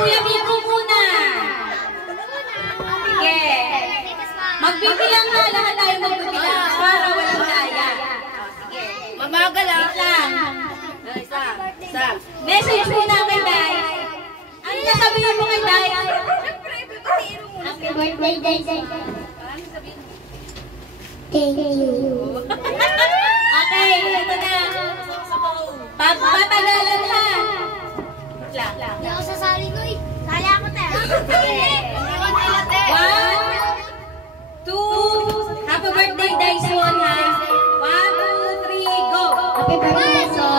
Kuya Miko muna. Sige. Magbibilang na lahat tayo magbibilang para walang daya. Sige. Mamagal lang. Wait lang. Isa. Message muna kay Day. Ano nasabihin mo kay Day? Happy birthday, Day. Thank you. Okay, ito na. Patagalan ha. Hindi ako sasali, Noy. Sali ako, te. One, two. Happy birthday, Dyson ha. 1, 2, 3, go. Happy birthday, Dyson.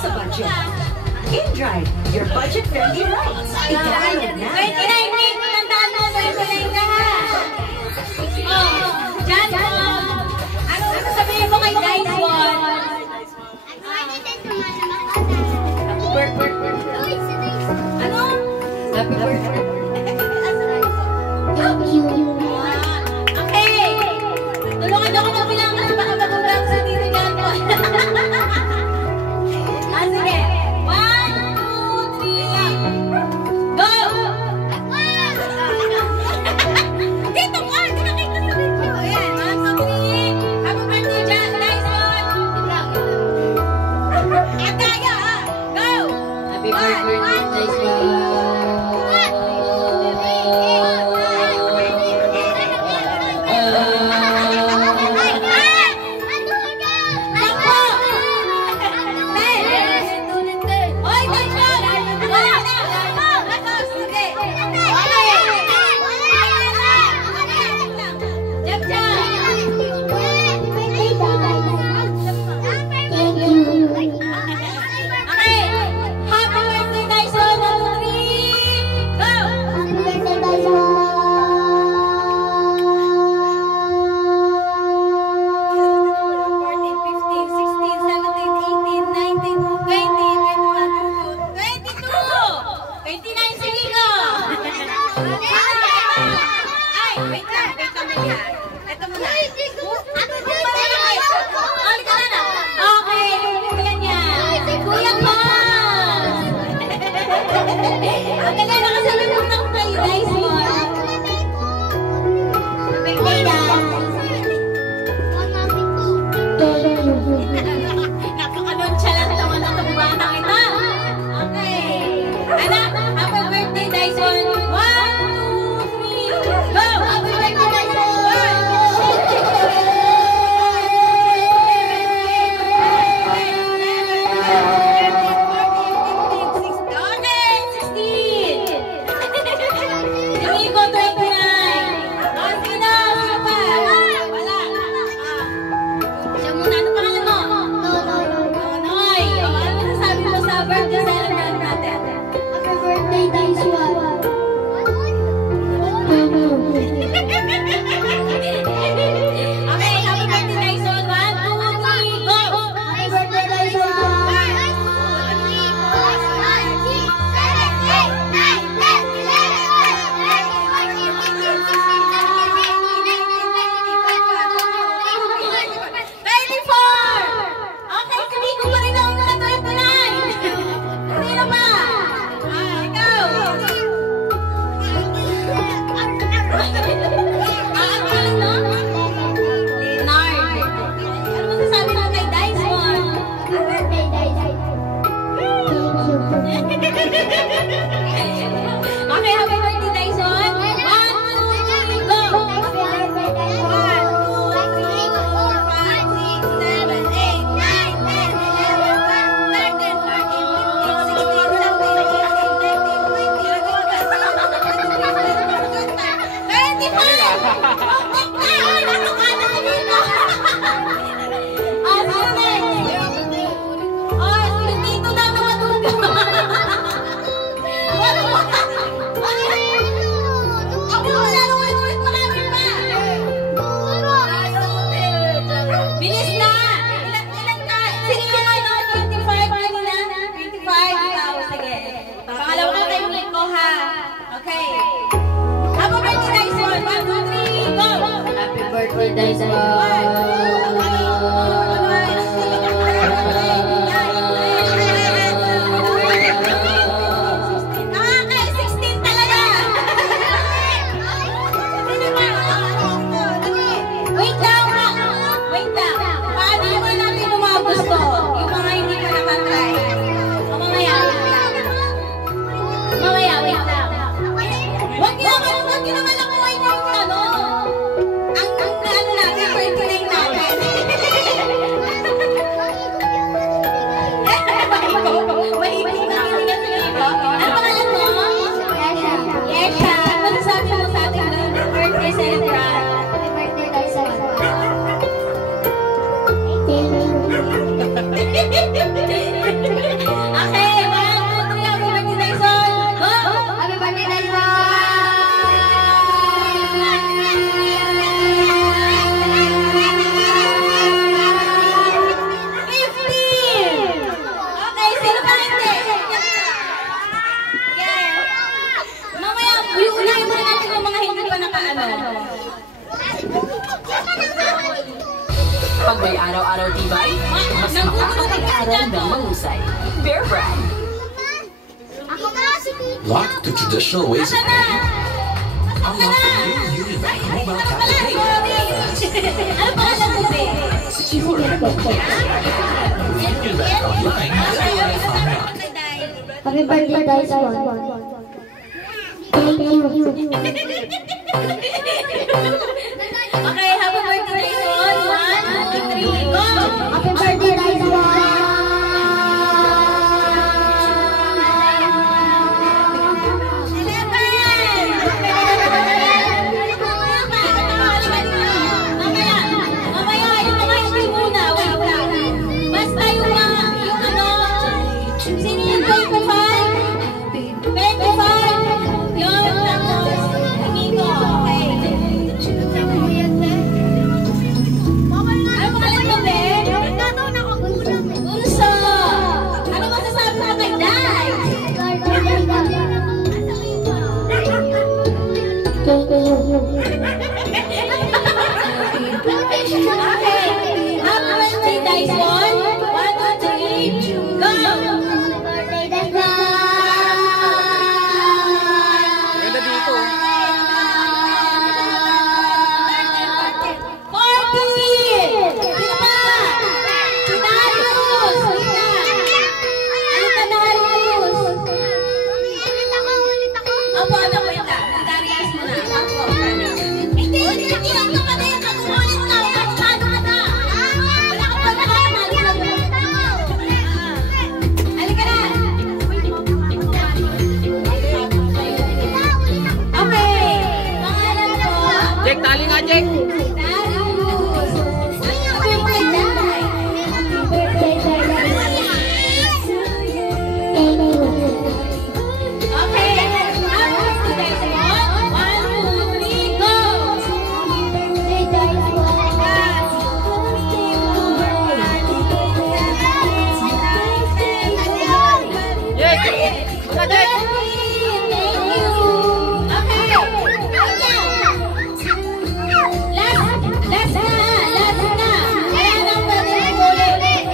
Sa budget. InDrive, your budget-friendly rides. I-download na. 29 din, tandaan mo, 29 ka ha. Oh, dyan mo. Ano sasabihin mo kay Dyson? Happy birthday. Ano? Happy birthday. Thank you. Okay. Tulungan ako ng bilang kasi baka magulang sa dito dyan mo. Sige. 1, 2, 3. Go! Dito ka! Hindi na kita sa dito. Ayan. 1, 2, 3. Happy birthday dyan, Dyson! At kaya ha! Go! Happy birthday, Dyson! Dice Nakaka-16 talaga! Wait lang! Wait lang! Paano naman natin umabos to? Yung mga hindi pa nakatry. Mamaya, wait lang. Huwag niyo naman nakuha yung tanong. Ang ano natin, 39 natin. Mahigit na hindi kasi iba. Ano pangalan mo? Yesha. Ano sabi mo sa ating birthday celebrant? Okay, 1, 2, 3, happy birthday, Dyson! Go! Happy birthday, Dyson! 15! Okay, sino pa hindi? Sige. Mamaya, unahin muna natin yung mga hindi pa nakaano. Pag may araw-araw tibay, mas makakapag-aral ng mahusay. Bear Brand. Ako na, si Tito. Lock to traditional ways of paying. Unlock the new Unibank mobile tap to pay. Ano pangalan mo, be? Secure. Unibank online, everywhere online. Happy birthday, Dyson. Thank you. Okay, happy birthday, Dyson. 1, 2, 3, go! Happy birthday, Dyson. Mamaya, yung mga hindi muna, wait lang. Basta yung mga, yung ano, sino yung 25? 25? Yung tapos, hindi ko, okay. Ano pangalan mo, be? Unso! Ano masasabi mo kay Day? Okay. Happy birthday, Dyson. 1, 2, 3, go! Ganda dito. 40! Sino pa? Si Darius! Wait na. Ano ka, Darius? Opo, anak, wait lang. Si Darius muna. Opo. Hindi lang naman eh. Mag-ulit na. Ano ka na? Wala ka pa nakakamalit. Halika na. Okay. Pangalan ko. Jack, tali nga, Jack. Darius. Happy birthday. Okay. Happy birthday, Dyson. 1, 2, 3, go! Jack! Wala, Jack! Thank you. Okay. Last na. Kaya nang pwede ulit.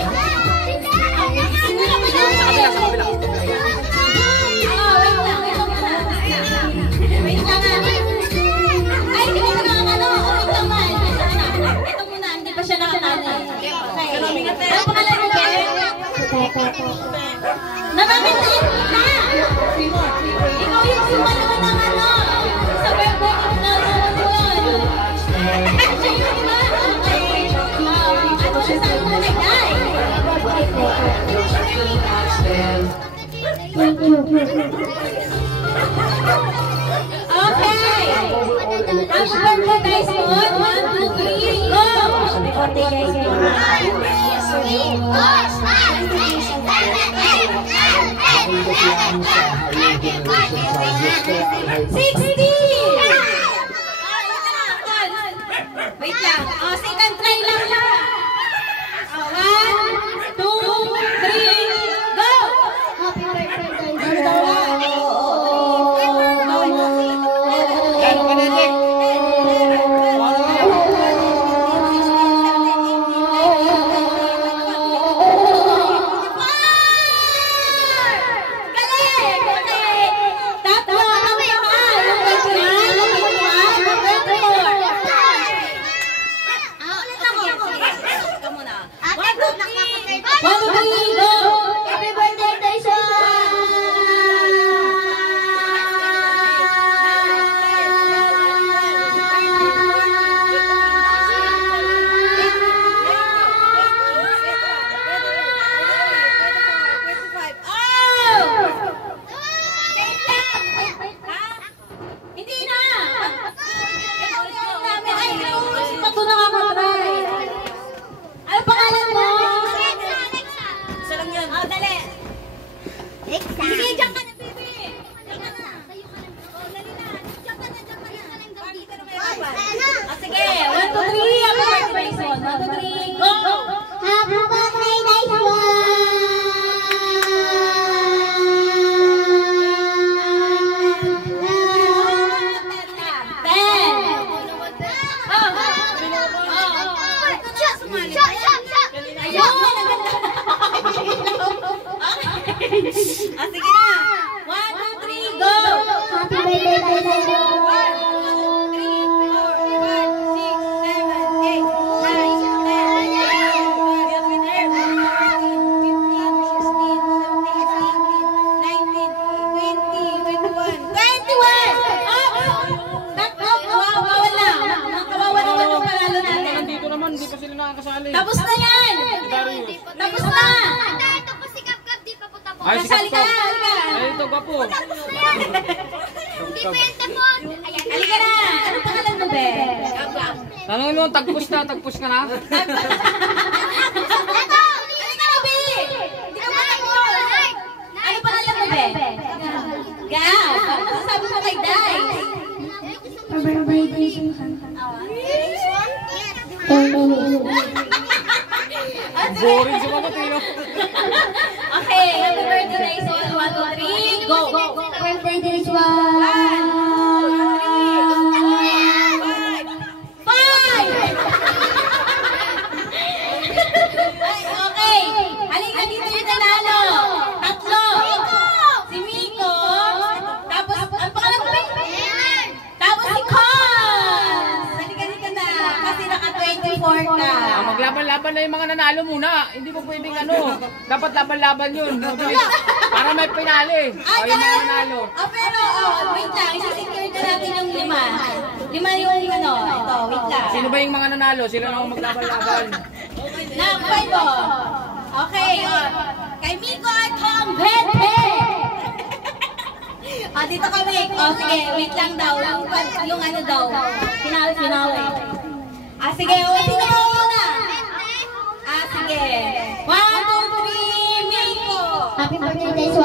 Sino na ba yun? Sa kabila, sa kabila. Wait lang. Wait lang nga. Ay, hindi ko na ano. Wait lang man. Ito muna. Hindi pa siya nakatali. Okay. Ano pangalan mo, be? Namamansin na! Ikaw yung sumalo ng ano. Sa birthday of na yun. Siya yun, di ba? Okay. Ano siya sabi mo kay Day? Okay. Happy birthday, Dyson. 1, 2, 3, go! Wait lang. Second try lang siya. 1, 2, 3, go! Gano'n ka na, Jack? Sige, diyan ka na, baby. Diyan ka na. Oh, dali na. Diyan ka na. Sige, 1, 2, 3. Happy birthday, Dyson. 1, 2, 3, go! Happy birthday, Dyson! Sige na. 1, 2, 3, go! Happy birthday, Dyson! Dito naman, hindi pa sila nakakasali. Tapos na yan! Darius. Tapos na! Ito pa si Kap-Kap, di pa punta po. Ay, si Kasali ka! Kapkap. Halika! Ay, ito, gwapo. Di pa yung tapon. Ayan. Halika na! Ano pangalan mo, Be? Tanong mo, tagpus ka na? Halika na, Be! Hindi ka matapos! Ano pangalan mo, Be? Gav! Ano sabi mo kay Day? Happy birthday, Dyson. Boring sa mga tino. Okay, happy birthday, Dyson. 1, 2, 3, go! Birthday, Dyson. 5! Ay, okay. Halika dito yung nanalo. 3. Si Miko. Tapos, ang pangalan mo, Ben? Tapos si Cons. Halika dito na. Kasi naka-24 ka. Maglaban-laban na yung mga nanalo muna. Hindi po pwedeng ano. Dapat laban-laban yun. Mabilis. Para may pinali. O yung mga nanalo. Pero, wait lang. Isa-secure na natin yung 5. 5 yung ano. Ito, wait lang. Sino ba yung mga nanalo? Sila na ang maglaban-laban. Na, 5 Okay, kay Miko at Tom Bete. Dito kami. Sige, wait lang daw. Yung ano daw. Finale. Sige, sino mo muna? Sige. 1, 2, 3, Miko. Happy birthday, Dyson.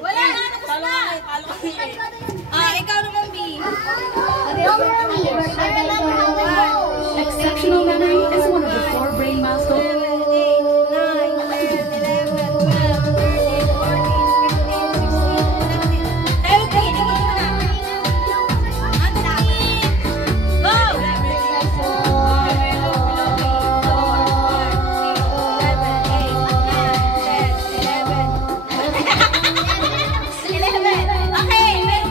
Wala na, tapos na. Ikaw naman, B. Happy birthday, Dyson. Exceptional memory is one of the 4 brain milestones. 11. Okay, meron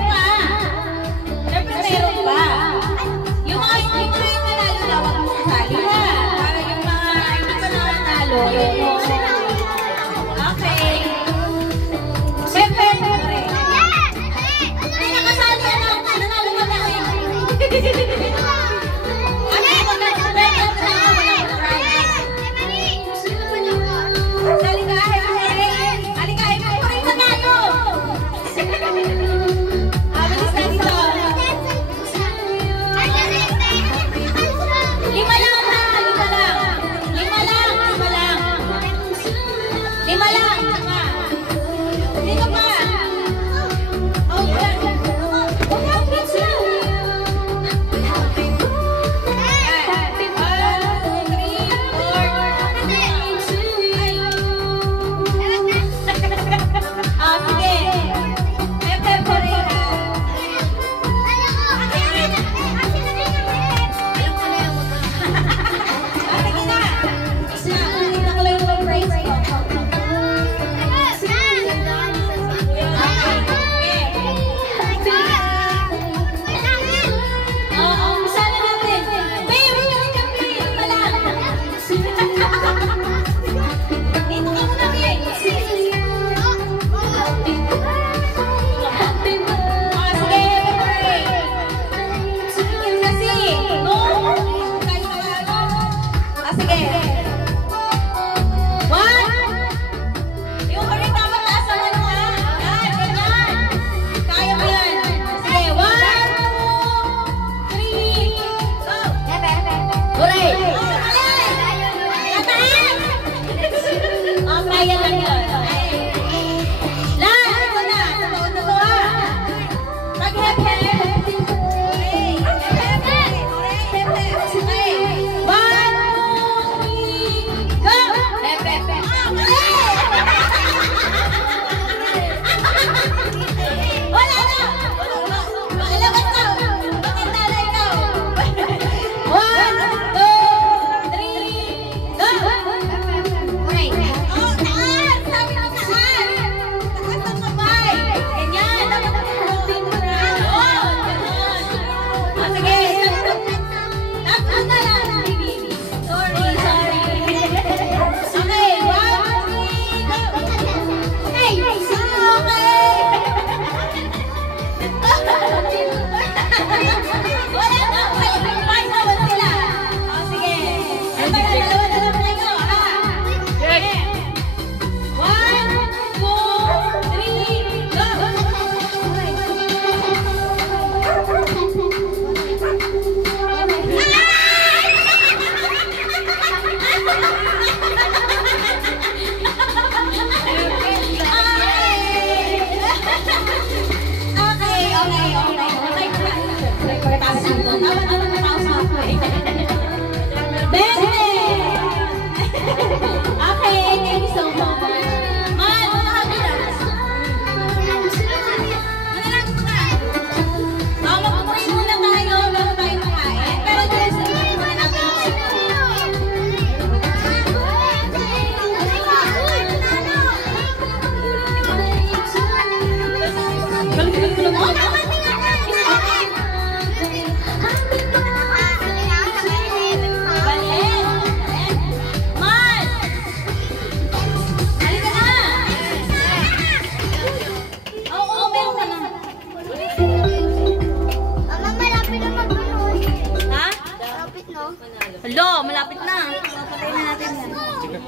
Hello, malapit na. Papatayin na natin yan.